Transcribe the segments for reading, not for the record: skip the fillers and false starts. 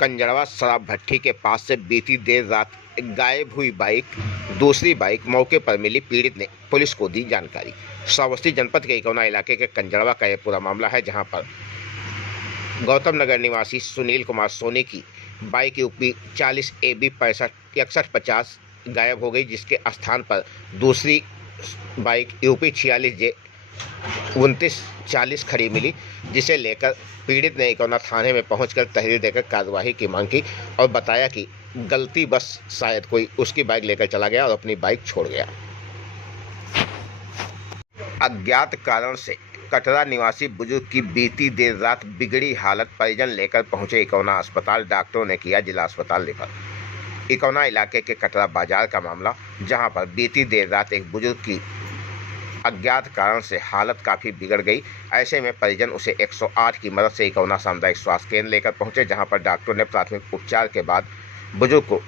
कंजड़वा शराब भट्टी के पास से बीती देर रात गायब हुई बाइक, दूसरी बाइक मौके पर मिली। पीड़ित ने पुलिस को दी जानकारी। श्रावस्ती जनपद के इकौना इलाके के कंजड़वा का यह पूरा मामला है, जहां पर गौतम नगर निवासी सुनील कुमार सोनी की बाइक यूपी 40 AB 6150 गायब हो गई, जिसके स्थान पर दूसरी बाइक यूपी 46 J 2940 खड़ी मिली, जिसे लेकर पीड़ित ने इकौना थाने में पहुंचकर तहरीर देकर कार्रवाई की मांग की और बताया कि गलती बस शायद कोई उसकी बाइक लेकर चला गया और अपनी बाइक छोड़ गया। अज्ञात कारण से कटरा निवासी बुजुर्ग की बीती देर रात बिगड़ी हालत, परिजन लेकर पहुंचे इकौना अस्पताल। डॉक्टरों ने किया जिला अस्पताल रेफर। इकौना इलाके के कटरा बाजार का मामला, जहां पर बीती देर रात एक बुजुर्ग की अज्ञात कारण से हालत काफ़ी बिगड़ गई। ऐसे में परिजन उसे 108 की मदद से इकौना सामुदायिक स्वास्थ्य केंद्र लेकर पहुंचे, जहां पर डॉक्टरों ने प्राथमिक उपचार के बाद बुजुर्ग को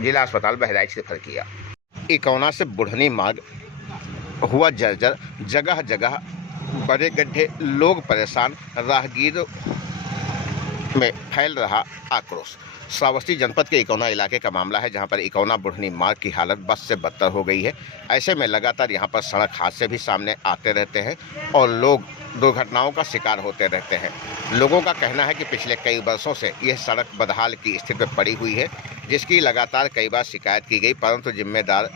जिला अस्पताल बहराइच रेफर किया। इकौना से बुढ़नी मार्ग हुआ जर्जर, जगह जगह बड़े गड्ढे, लोग परेशान, राहगीरों में फैल रहा आक्रोश। श्रावस्ती जनपद के इकौना इलाके का मामला है, जहां पर इकौना बुढ़नी मार्ग की हालत बस से बदतर हो गई है। ऐसे में लगातार यहां पर सड़क हादसे भी सामने आते रहते हैं और लोग दुर्घटनाओं का शिकार होते रहते हैं। लोगों का कहना है कि पिछले कई वर्षों से यह सड़क बदहाल की स्थिति में पड़ी हुई है, जिसकी लगातार कई बार शिकायत की गई, परंतु जिम्मेदार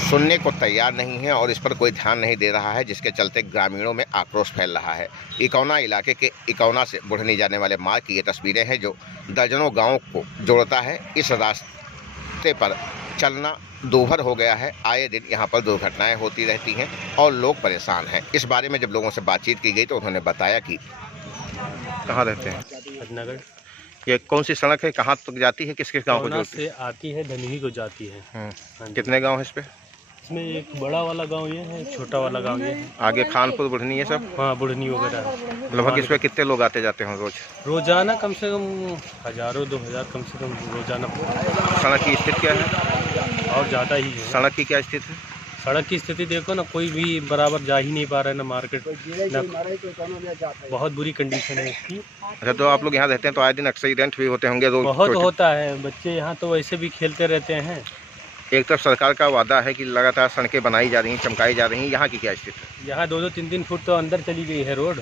सुनने को तैयार नहीं है और इस पर कोई ध्यान नहीं दे रहा है, जिसके चलते ग्रामीणों में आक्रोश फैल रहा है। इकौना इलाके के इकौना से बुढ़नी जाने वाले मार्ग की ये तस्वीरें हैं, जो दर्जनों गांवों को जोड़ता है। इस रास्ते पर चलना दूभर हो गया है। आए दिन यहां पर दुर्घटनाएं होती रहती हैं और लोग परेशान हैं। इस बारे में जब लोगों से बातचीत की गई तो उन्होंने बताया कि कहाँ रहते हैं? नगर। ये कौन सी सड़क है, कहाँ तक जाती है, किस किस गाँव को जोड़ती से आती है, धनही को जाती है। कितने गाँव है इस पे? इसमें एक बड़ा वाला गांव ये है, छोटा वाला गांव ये है। आगे खानपुर, बुढ़नी, ये सब? हाँ, बुढ़नी वगैरह है। लगभग इस पे कितने लोग आते जाते हैं रोज? रोजाना कम से कम 1000-2000 कम से कम रोजाना। सड़क की स्थिति क्या है? और ज़्यादा ही है। सड़क की क्या स्थिति है? सड़क की स्थिति देखो ना, कोई भी बराबर जा ही नहीं पा रहा है, ना मार्केट ना, बहुत बुरी कंडीशन है इसकी। अच्छा, तो आप लोग यहाँ रहते हैं तो आए दिन एक्सीडेंट भी होते होंगे रोज? बहुत होता है, बच्चे यहाँ तो वैसे भी खेलते रहते हैं। एक तरफ सरकार का वादा है कि लगातार सड़कें बनाई जा रही हैं, चमकाई जा रही हैं, यहाँ की क्या स्थिति है? यहाँ 2-3 फुट तो अंदर चली गई है रोड,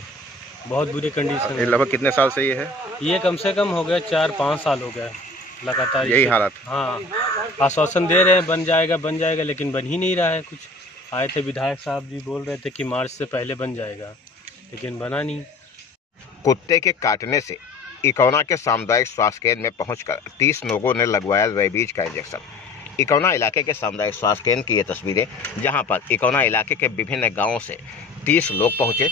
बहुत बुरी कंडीशन है। लगभग कितने साल से ये है? ये कम से कम हो गया 4-5 साल हो गया लगातार यही हालत। हाँ, आश्वासन दे रहे हैं बन जाएगा, लेकिन बन ही नहीं रहा है। कुछ आए थे विधायक साहब जी, बोल रहे थे कि मार्च से पहले बन जाएगा, लेकिन बना नहीं। कुत्ते के काटने से इकौना के सामुदायिक स्वास्थ्य केंद्र में पहुंचकर 30 लोगों ने लगवाया रेबीज का इंजेक्शन। इकौना इलाके के सामुदायिक स्वास्थ्य केंद्र की ये तस्वीरें, जहां पर इकौना इलाके के विभिन्न गांवों से 30 लोग पहुंचे,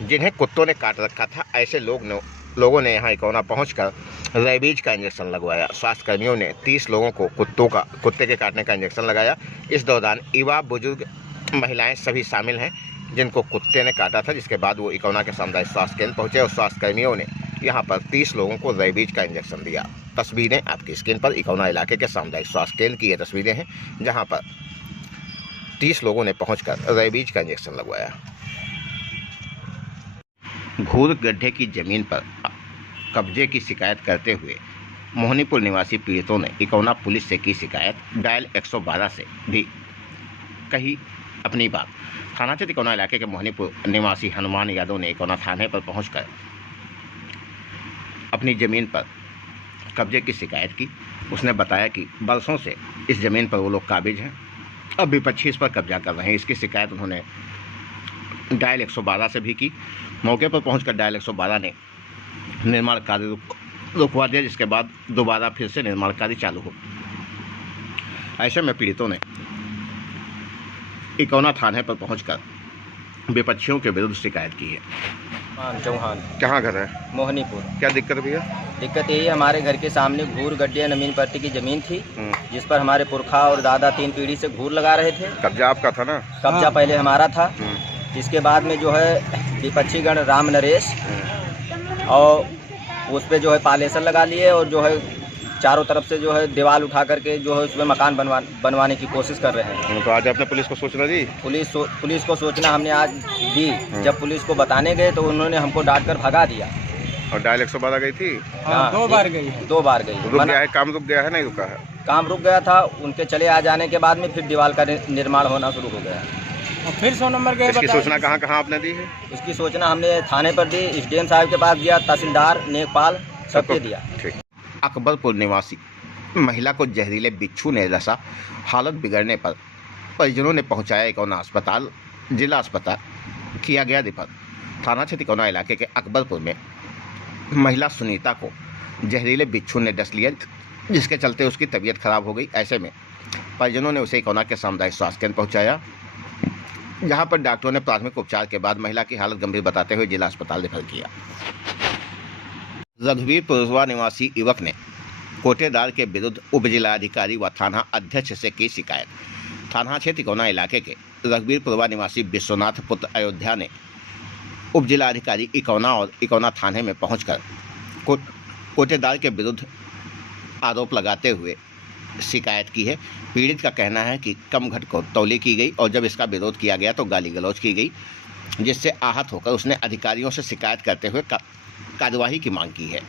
जिन्हें कुत्तों ने काट रखा था। ऐसे लोगों ने यहां इकौना पहुंचकर रेबीज का इंजेक्शन लगवाया। स्वास्थ्य कर्मियों ने 30 लोगों को कुत्ते के काटने का इंजेक्शन लगाया। इस दौरान युवा, बुजुर्ग, महिलाएं सभी शामिल हैं, जिनको कुत्ते ने काटा था। जिसके बाद वो इकौना के सामुदायिक स्वास्थ्य केंद्र पहुंचे और स्वास्थ्य कर्मियों ने यहाँ पर 30 लोगों को रेबीज का इंजेक्शन दिया। तस्वीरें आपकी स्क्रीन पर इकौना इलाके के सामुदायिक स्वास्थ्य केंद्र की ये तस्वीरें हैं, जहाँ पर 30 लोगों ने पहुंचकर रेबीज का इंजेक्शन लगवाया। भूर गड्ढे की जमीन पर कब्जे की शिकायत करते हुए मोहनीपुर निवासी पीड़ितों ने इकौना पुलिस से की शिकायत। डायल 112 से भी कही अपनी बात। थाना क्षेत्र इकौना इलाके के मोहनीपुर निवासी हनुमान यादव ने इकौना थाने पर पहुंचकर अपनी ज़मीन पर कब्जे की शिकायत की। उसने बताया कि बरसों से इस ज़मीन पर वो लोग काबिज हैं, अब विपक्षी इस पर कब्जा कर रहे हैं। इसकी शिकायत उन्होंने डायल 112 से भी की। मौके पर पहुंचकर डायल 112 ने निर्माण कार्य रुकवा दिया, जिसके बाद दोबारा फिर से निर्माण कार्य चालू हो। ऐसे में पीड़ितों ने इकौना थाने पर पहुंचकर विपक्षियों के विरुद्ध शिकायत की है। चौहान। कहाँ घर है? मोहनीपुर। क्या दिक्कत भैया? दिक्कत यही है, हमारे घर के सामने घूर गड्ढे नमीन पट्टी की जमीन थी, जिस पर हमारे पुरखा और दादा 3 पीढ़ी से घूर लगा रहे थे। कब्जा आपका था ना? कब्जा पहले हमारा था। इसके बाद में जो है विपक्षी गण राम नरेश और उस पर जो है पालेसर लगा लिए और जो है चारों तरफ से जो है दीवार उठा करके जो है उसमें मकान बनवाने की कोशिश कर रहे हैं। तो आज आपने पुलिस को सूचना दी? पुलिस को सूचना हमने आज दी। जब पुलिस को बताने गए तो उन्होंने हमको डांट कर भगा दिया। और डायल 112 गई थी? हाँ, 2 बार गई है। 2 बार गई। रुक गया है, काम रुक गया है, नहीं रुका है? काम रुक गया था, उनके चले आ जाने के बाद में फिर दीवार का निर्माण होना शुरू हो गया। और फिर 100 नंबर गए। इसकी सूचना कहाँ कहाँ आपने दी है? इसकी सूचना हमने थाने पर दी, एसडीएम साहब के पास दिया, तहसीलदार, नेकपाल, सबके दिया। ठीक। अकबरपुर निवासी महिला को जहरीले बिच्छू ने डसा, हालत बिगड़ने पर परिजनों ने पहुंचाया इकौना अस्पताल, जिला अस्पताल किया गया रेफर। थाना क्षेत्र इकौना इलाके के अकबरपुर में महिला सुनीता को जहरीले बिच्छू ने डस लिया, जिसके चलते उसकी तबीयत खराब हो गई। ऐसे में परिजनों ने उसे इकौना के सामुदायिक स्वास्थ्य केंद्र पहुंचाया, जहां पर डॉक्टरों ने प्राथमिक उपचार के बाद महिला की हालत गंभीर बताते हुए जिला अस्पताल रेफर किया। रघुवीरपुर निवासी युवक ने कोटेदार के विरुद्ध उप जिलाधिकारी व थाना अध्यक्ष से की शिकायत। थाना क्षेत्र इकौना इलाके के रघुवीरपुर निवासी विश्वनाथ पुत्र अयोध्या ने उप जिलाधिकारी इकौना और इकौना थाने में पहुंचकर कोटेदार के विरुद्ध आरोप लगाते हुए शिकायत की है। पीड़ित का कहना है कि कम घट को तौली की गई और जब इसका विरोध किया गया तो गाली गलौज की गई, जिससे आहत होकर उसने अधिकारियों से शिकायत करते हुए कार्यवाही की मांग की है।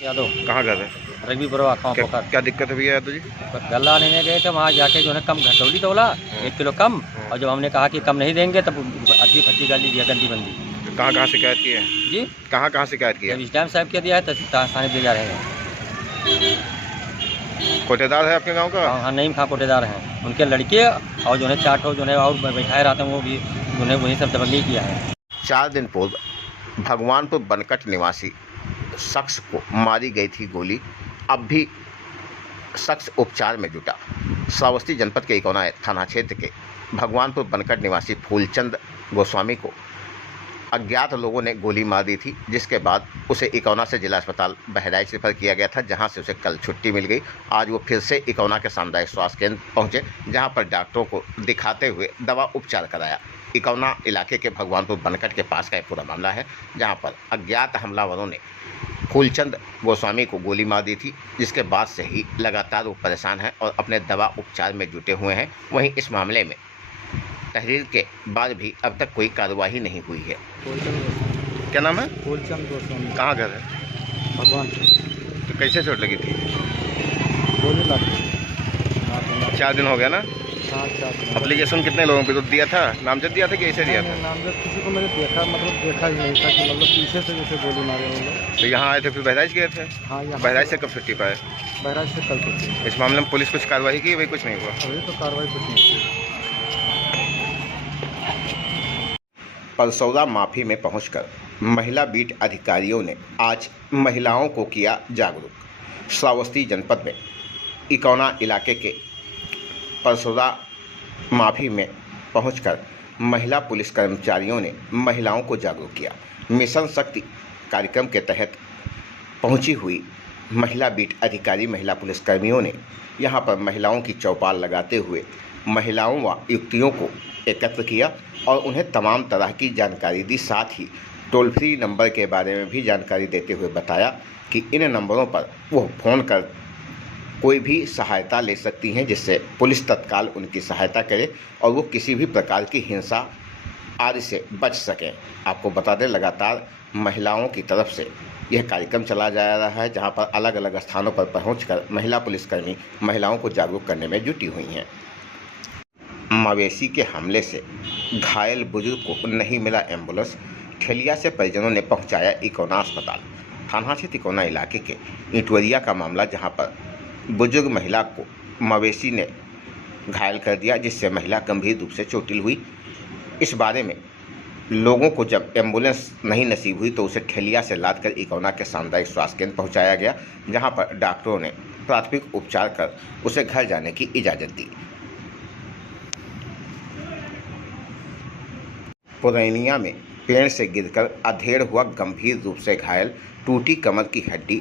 यादव कहाँ घर है? रघुवीरपुर क्या दिक्कत है भैया यादव जी? गल्ला लेने गए थे, वहाँ जाके जो है कम घटौली तोला 1 किलो कम, और जब हमने कहा कि कम नहीं देंगे तब अद्दी फद्दी गाली दिया, गंदी बंदी। कहाँ कहाँ शिकायत की है जी? कहाँ शिकायत की है? एसडीएम साहब के दिया है, थाने पे जा रहे हैं। कोटेदार है आपके गांव का? हाँ, नईम खां कोटेदार हैं, उनके लड़के और जो है 4 ठो जो है और बैठाए रहते हैं, वो भी उन्हें वही सब तबदीली किया है। 4 दिन पूर्व भगवानपुर बनकट निवासी शख्स को मारी गई थी गोली, अब भी शख्स उपचार में जुटा। श्रावस्ती जनपद के इकौना थाना क्षेत्र के भगवानपुर बनकट निवासी फूलचंद गोस्वामी को अज्ञात लोगों ने गोली मार दी थी, जिसके बाद उसे इकौना से जिला अस्पताल बहराइच रेफर किया गया था, जहां से उसे कल छुट्टी मिल गई। आज वो फिर से इकौना के सामुदायिक स्वास्थ्य केंद्र पहुंचे, जहां पर डॉक्टरों को दिखाते हुए दवा उपचार कराया। इकौना इलाके के भगवानपुर बनकट के पास का एक पूरा मामला है, जहां पर अज्ञात हमलावरों ने फूलचंद गोस्वामी को गोली मार दी थी, जिसके बाद से ही लगातार वो परेशान है और अपने दवा उपचार में जुटे हुए हैं। वहीं इस मामले में तहरीर के बाद भी अब तक कोई कार्रवाई नहीं हुई है। क्या नाम है? फूलचंद गोस्वामी। कहाँ घर है? भगवान। तो कैसे चोट लगी थी? गोली लगी। 4 दिन हो गया ना? हाँ, 4 दिन। एप्लीकेशन कितने लोगों पे तो दिया था? नामजद दिया था कि ऐसे दिया था? नामजद किसी को मैंने देखा, मतलब देखा ही नहीं था कि मतलब पीछे से जैसे गोली मारे वो लोग। तो यहाँ आए थे, फिर बहराइच गए थे? हाँ, यहाँ बहराइच से कब छुट्टी पाए? बहराइच से कल छुट्टी। इस मामले में पुलिस कुछ कार्रवाई की? वही कुछ नहीं हुआ? अभी तो कार्रवाई कुछ नहीं की। परसौदा माफी में पहुंचकर महिला बीट अधिकारियों ने आज महिलाओं को किया जागरूक। श्रावस्ती जनपद में इकौना इलाके के परसौदा माफी में पहुंचकर महिला पुलिस कर्मचारियों ने महिलाओं को जागरूक किया। मिशन शक्ति कार्यक्रम के तहत पहुंची हुई महिला बीट अधिकारी महिला पुलिसकर्मियों ने यहां पर महिलाओं की चौपाल लगाते हुए महिलाओं व युवतियों को एकत्र किया और उन्हें तमाम तरह की जानकारी दी। साथ ही टोल फ्री नंबर के बारे में भी जानकारी देते हुए बताया कि इन नंबरों पर वो फ़ोन कर कोई भी सहायता ले सकती हैं, जिससे पुलिस तत्काल उनकी सहायता करे और वो किसी भी प्रकार की हिंसा आदि से बच सकें। आपको बता दें, लगातार महिलाओं की तरफ से यह कार्यक्रम चला जा रहा है, जहां पर अलग अलग स्थानों पर पहुंचकर महिला पुलिसकर्मी महिलाओं को जागरूक करने में जुटी हुई हैं। मवेशी के हमले से घायल बुजुर्ग को नहीं मिला एम्बुलेंस, ठेलिया से परिजनों ने पहुंचाया इकौना अस्पताल। थाना क्षेत्र इकौना इलाके के ईंटवरिया का मामला, जहां पर बुजुर्ग महिला को मवेशी ने घायल कर दिया, जिससे महिला गंभीर रूप से चोटिल हुई। इस बारे में लोगों को जब एम्बुलेंस नहीं नसीब हुई तो उसे ठेलिया से लादकर इकौना के सामुदायिक स्वास्थ्य केंद्र पहुंचाया गया, जहां पर डॉक्टरों ने प्राथमिक उपचार कर उसे घर जाने की इजाज़त दी। पुरैनिया में पेड़ से गिरकर अधेड़ हुआ गंभीर रूप से घायल, टूटी कमर की हड्डी,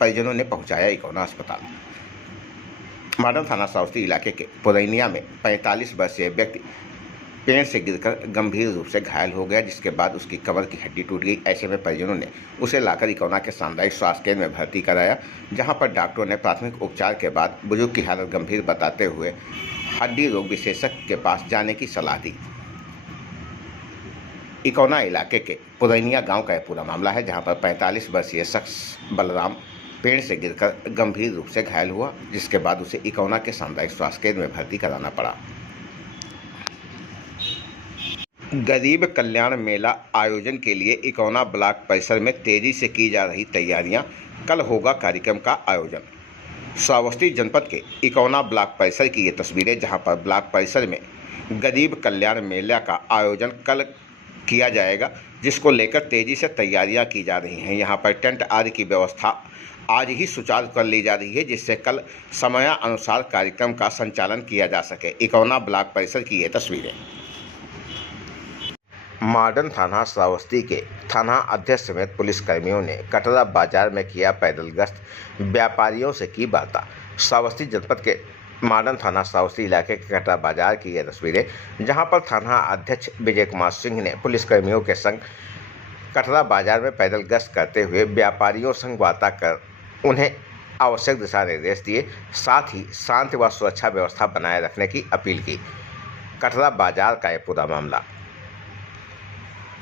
परिजनों ने पहुंचाया इकौना अस्पताल। मॉडर्न थाना श्रावस्ती इलाके के पुरैनिया में 45 वर्षीय व्यक्ति पेड़ से गिरकर गंभीर रूप से घायल हो गया, जिसके बाद उसकी कमर की हड्डी टूट गई। ऐसे में परिजनों ने उसे लाकर इकौना के सामुदायिक स्वास्थ्य केंद्र में भर्ती कराया, जहां पर डॉक्टरों ने प्राथमिक उपचार के बाद बुजुर्ग की हालत गंभीर बताते हुए हड्डी रोग विशेषज्ञ के पास जाने की सलाह दी। इकौना इलाके के पुरैनिया गांव का यह पूरा मामला है, जहां पर 45 वर्षीय शख्स बलराम पेड़ से गिरकर गंभीर रूप से घायल हुआ, जिसके बाद उसे इकौना के सामुदायिक स्वास्थ्य केंद्र में भर्ती कराना पड़ा। गरीब कल्याण मेला आयोजन के लिए इकौना ब्लॉक परिसर में तेजी से की जा रही तैयारियां। कल होगा कार्यक्रम का आयोजन। श्रावस्ती जनपद के इकौना ब्लॉक परिसर की ये तस्वीरें, जहां पर ब्लॉक परिसर में गरीब कल्याण मेला का आयोजन कल किया जाएगा, जिसको लेकर तेजी से तैयारियां की जा रही हैं। यहां पर टेंट आदि की व्यवस्था आज ही सुचारू कर ली जा रही है, जिससे कल समयानुसार कार्यक्रम का संचालन किया जा सके। इकौना ब्लॉक परिसर की ये तस्वीरें। मॉडर्न थाना श्रावस्ती के थाना अध्यक्ष समेत पुलिसकर्मियों ने कटरा बाजार में किया पैदल गश्त, व्यापारियों से की वार्ता। श्रावस्ती जनपद के मॉडर्न थाना श्रावस्ती इलाके के कटरा बाजार की ये तस्वीरें, जहां पर थाना अध्यक्ष विजय कुमार सिंह ने पुलिसकर्मियों के संग कटरा बाजार में पैदल गश्त करते हुए व्यापारियों संग वार्ता कर उन्हें आवश्यक दिशा निर्देश दिए, साथ ही शांति व सुरक्षा व्यवस्था बनाए रखने की अपील की। कटरा बाजार का यह पूरा मामला।